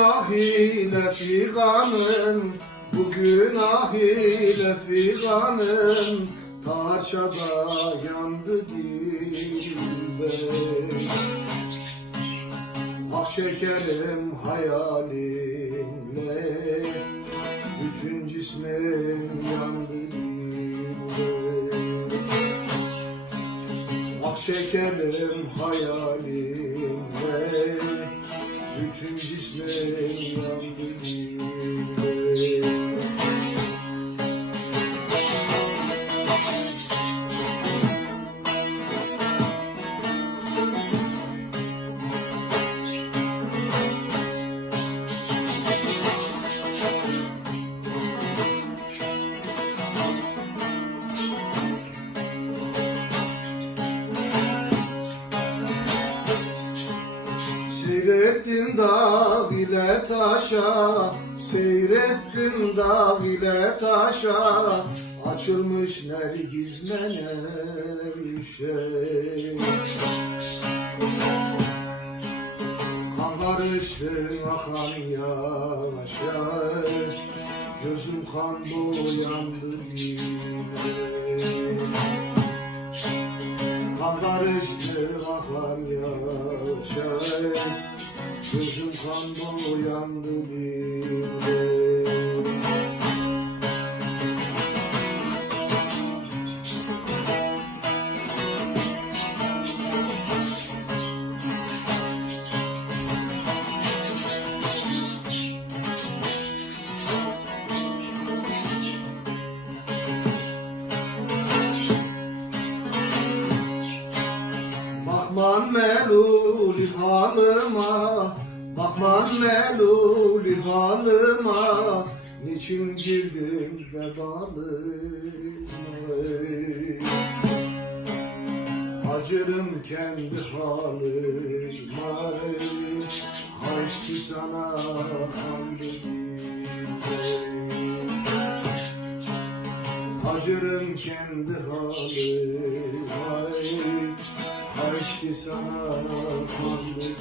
ah ile figanım Bugün ah ile figanım Tarçada yandı dilber Ah şekerim hayalinle Bütün cismim yandı dilber Ah şekerim hayalinle Bütün cismim dağ ile taşa Seyrettin dağ ile taşa. Açılmış nergiz menevşe Kan karıştı akan yaşa Gözüm kan boyandı yine. Kan karıştı akan yaşa Gözüm kan boyandı bile Bakman melul halıma Bakman melul halıma Niçin girdim vebalıma Acırım kendi halıma Haşkı sana hamdülillah Acırım kendi halıma Aşkı sana kaldım